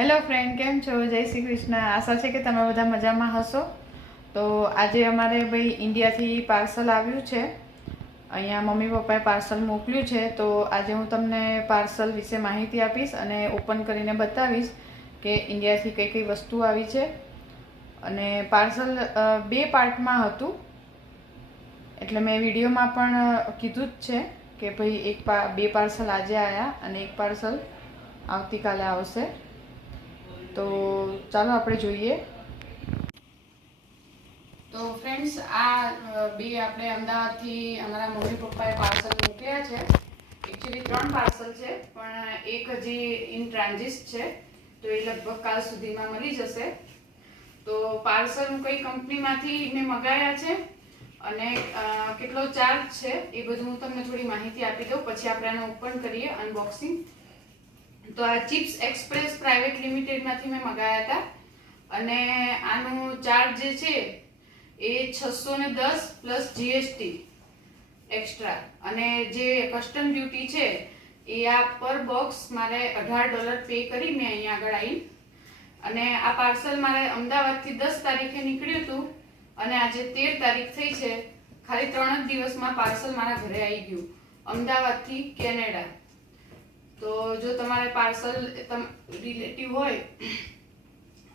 Hello friend, કેમ છો? જય શ્રી કૃષ્ણ. આશા છે કે તમે બધા મજામાં હશો. તો આજે અમારે ભાઈ ઇન્ડિયાથી પાર્સલ આવ્યું છે. અહીંયા મમ્મી પપ્પાએ પાર્સલ મોકલ્યું છે. તો આજે હું તમને પાર્સલ વિશે માહિતી આપીશ અને ઓપન કરીને બતાવીશ કે ઇન્ડિયાથી કઈ કઈ વસ્તુ આવી છે. અને પાર્સલ 2 પાર્ટમાં હતું, એટલે મેં વિડીયોમાં પણ કીધું જ છે કે ભાઈ બે પાર્સલ આજે આવ્યા અને એક પાર્સલ આવતીકાલે આવશે. તો ચાલો આપણે જોઈએ. તો ફ્રેન્ડ્સ, આ બે આપણે અમદાવાદથી અમારા મમ્મી પપ્પાએ પાર્સલ મોકલ્યા છે. એકચ્યુઅલી 3 પાર્સલ છે, પણ એક હજી ઇન ટ્રાન્ઝિટ છે, તો એ લગભગ કાલ સુધીમાં મળી જશે. તો પાર્સલ કઈ કંપનીમાંથી મેં મંગાવ્યા છે અને કેટલો ચાર્જ છે એ બધું હું તમને થોડી માહિતી આપી દઉં, પછી આપણે આને ઓપન કરીએ, અનબોક્સિંગ. તો આ ચિપ્સ એક્સપ્રેસ પ્રાઇવેટ લિમિટેડમાંથી મેં મંગાવ્યા હતા અને આનો ચાર્જ જે છે એ 610 પ્લસ જીએસટી એક્સ્ટ્રા, અને જે કસ્ટમ ડ્યુટી છે એ આ પર બોક્સ મારે $18 પે કરી મેં અહીંયા આગળ આવી. અને આ પાર્સલ મારે અમદાવાદથી 10 તારીખે નીકળ્યું હતું અને આજે 13 તારીખ થઈ છે. ખાલી 3 જ દિવસમાં પાર્સલ મારા ઘરે આવી ગયું, અમદાવાદથી કેનેડા. તો જો તમારે પાર્સલ રિલેટિવ હોય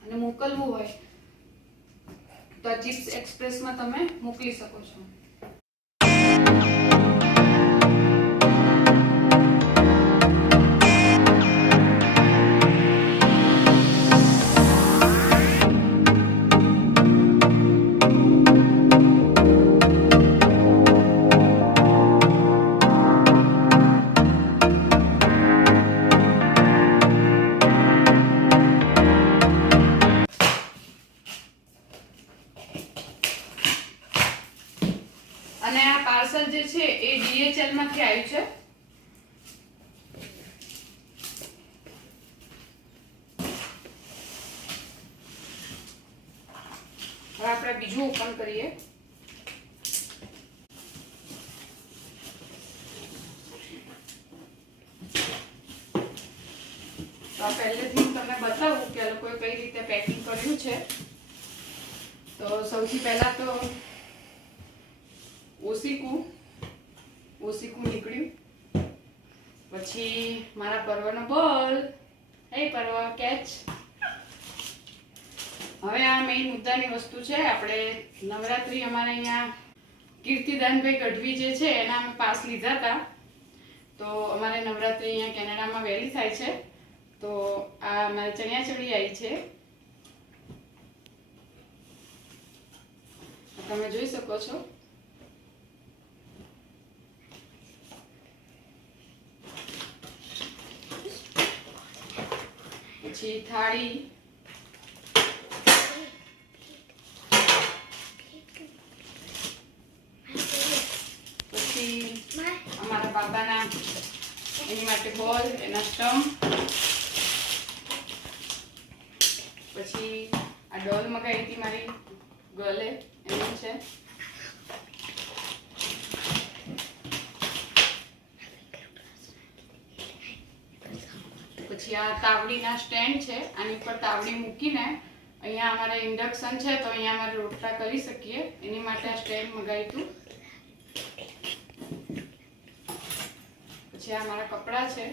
અને મોકલવું હોય તો આ ચિપ્સ એક્સપ્રેસમાં તમે મોકલી શકો છો. અને આ પાર્સલ જે છે એ DHL માંથી આવ્યું છે. હવે આપણે બીજું ઓપન કરીએ. તો પહેલેથી હું તમને બતાવું કે આ લોકોએ કઈ રીતે પેકિંગ કર્યું છે. તો સૌથી પહેલા તો ઓસીકુ નીકળ્યું. પછી મારા પર્વનો બોલ. હે પર્વ, કેચ. હવે આ મેઇન મુદ્દાની વસ્તુ છે. આપણે નવરાત્રી અમારે અહીંયા કીર્તિદાનભાઈ ગઢવી જે છે એના અમે પાસ લીધા હતા. તો અમારે નવરાત્રી અહીંયા કેનેડામાં વહેલી થાય છે. તો આ અમારે ચણિયાચોળી આવી છે, તમે જોઈ શકો છો. પછી થાળી, પછી અમારા બાબાના એની માટે બોલ, એના સ્ટમ્પ. પછી આ ડોલ મગાવી હતી મારી ગર્લે, એની છે. પછી આ તાવડીના સ્ટેન્ડ છે. આની ઉપર તાવડી મૂકીને અહીંયા અમારે ઇન્ડક્શન છે, તો અહીંયા અમારે રોટલા કરી શકીએ, એની માટે આ સ્ટેન્ડ મંગાવ્યું હતું. પછી આ મારા કપડાં છે.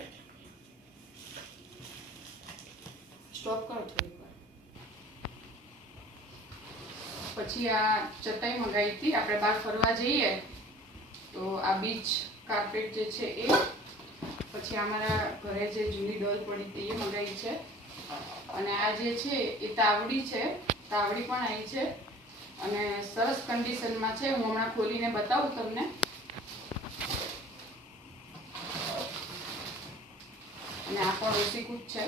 સ્ટોપ કરો થોડીક વાર. પછી આ ચટાઈ મંગાવી હતી, આપણે બહાર ફરવા જઈએ તો આ બીચ કાર્પેટ જે છે એ. પછી અમારા ઘરે જે જૂની ડોલ પડી હતી એ મંગાવી છે. અને આ જે છે એ તાવડી છે, તાવડી પણ આવી છે અને સરસ કન્ડિશનમાં છે. હું હમણાં ખોલીને બતાવું તમને. અને આ પણ ઓસીકુ જ છે.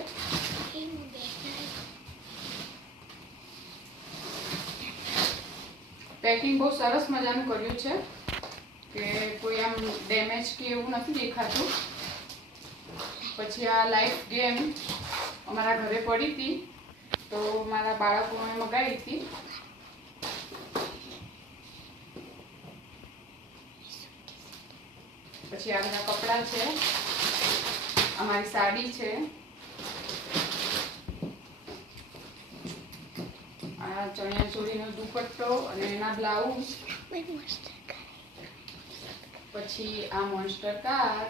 પેકિંગ બહુ સરસ મજાનું કર્યું છે કે કોઈ આમ ડેમેજ કે એવું નથી દેખાતું. પછી આ લાઈફ ગેમ અમારા ઘરે પડી હતી, તો મારા બાળકોએ મંગાવી હતી. પછી આ બધા કપડાં છે, અમારી સાડી છે, ચણિયા ચોળીનો દુપટ્ટો અને એના બ્લાઉઝ, પછી આ મોન્સ્ટર કાર,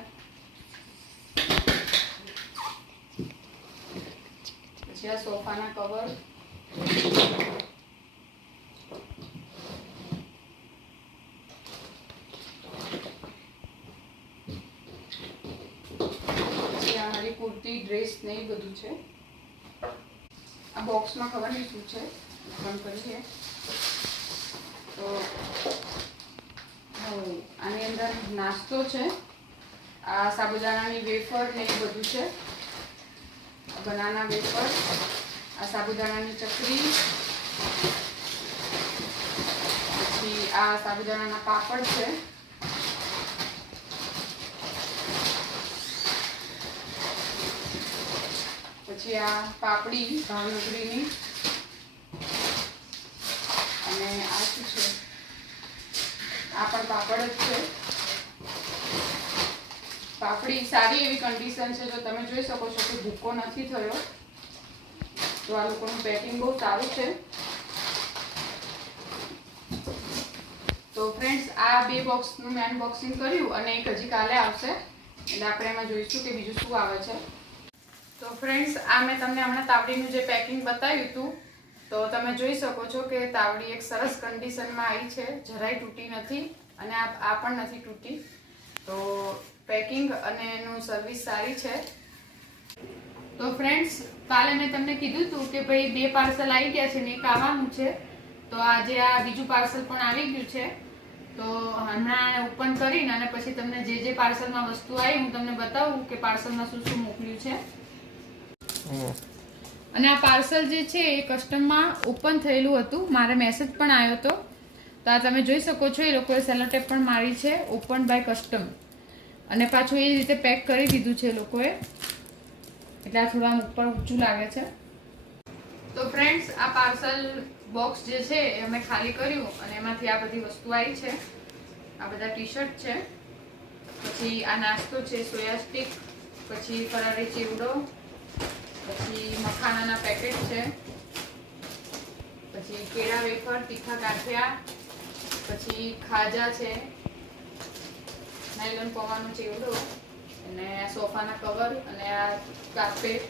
પછી આ સોફાના કવર, પછી આ મારી કુર્તી, ડ્રેસ ને એ બધું છે. આ બોક્સમાં ખબર નહીં શું છે, ઓપન કરીએ તો આની અંદર નાસ્તો છે. આ સાબુદાણાની વેફર ને એ બધું છે. બનાના વેફર, આ સાબુદાણાની ચકરી, પછી આ સાબુદાણાના પાપડ છે. પછી આ પાપડી ભાવનગરીની, અને આ શું છે, આ પણ પાપડ જ છે. પાપડી સારી એવી કન્ડિશન છે, જો તમે જોઈ શકો છો કે ભૂકો નથી થયો. તો આ લોકોનું પેકિંગ બહુ સારું છે. તો ફ્રેન્ડ્સ, આ 2 બોક્સનું મેં અનબોક્સિંગ કર્યું અને એક હજી કાલે આવશે, એટલે આપણે એમાં જોઈશું કે બીજું શું આવે છે. તો ફ્રેન્ડ્સ, આ મેં તમને હમણાં તાવડીનું જે પેકિંગ બતાવ્યું હતું, તો તમે જોઈ શકો છો કે તાવડી એક સરસ કન્ડિશનમાં આવી છે, જરાય તૂટી નથી અને આ પણ નથી તૂટી. તો પેકિંગ અને એનું સર્વિસ સારી છે. તો ફ્રેન્ડ્સ, કાલે મેં તમને કીધું હતું કે ભાઈ 2 પાર્સલ આવી ગયા છે ને એક આવવાનું છે. તો આજે આ બીજું પાર્સલ પણ આવી ગયું છે. તો હમણાં ઓપન કરીને અને પછી તમને જે પાર્સલમાં વસ્તુ આવી હું તમને બતાવું કે પાર્સલમાં શું શું મોકલ્યું છે. અને આ પાર્સલ જે છે એ કસ્ટમમાં ઓપન થયેલું હતું, મારે મેસેજ પણ આવ્યો હતો. તો આ તમે જોઈ શકો છો, એ લોકોએ સેલોટેપ પણ મારી છે, ઓપન બાય કસ્ટમ, અને પાછું એ રીતે પેક કરી દીધું છે એ લોકોએ, એટલે આ થોડા ઉપર ઊંચું લાગે છે. તો ફ્રેન્ડ્સ, આ પાર્સલ બોક્સ જે છે એ અમે ખાલી કર્યું અને એમાંથી આ બધી વસ્તુ આવી છે. આ બધા ટી-શર્ટ છે, પછી આ નાસ્તો છે સોયા સ્ટિક, પછી ફરારી ચેવડો, પછી મખાનાના પેકેટ છે, પછી કેળા વેફર, તીખા ગાંઠિયા, પછી ખાજા છે, નાયલોન પૌવાનો ચેવડો, અને આ સોફાના કવર અને આ કાર્પેટ.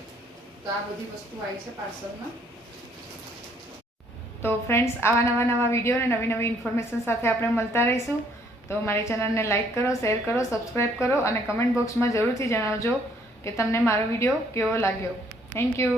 તો આ બધી વસ્તુ આવી છે પાર્સલમાં. તો ફ્રેન્ડ્સ, આવા નવા વિડીયો અને નવી ઇન્ફોર્મેશન સાથે આપણે મળતા રહીશું. તો મારી ચેનલને લાઇક કરો, શેર કરો, સબસ્ક્રાઈબ કરો અને કમેન્ટ બોક્સમાં જરૂરથી જણાવજો કે તમને મારો વિડીયો કેવો લાગ્યો. Thank you.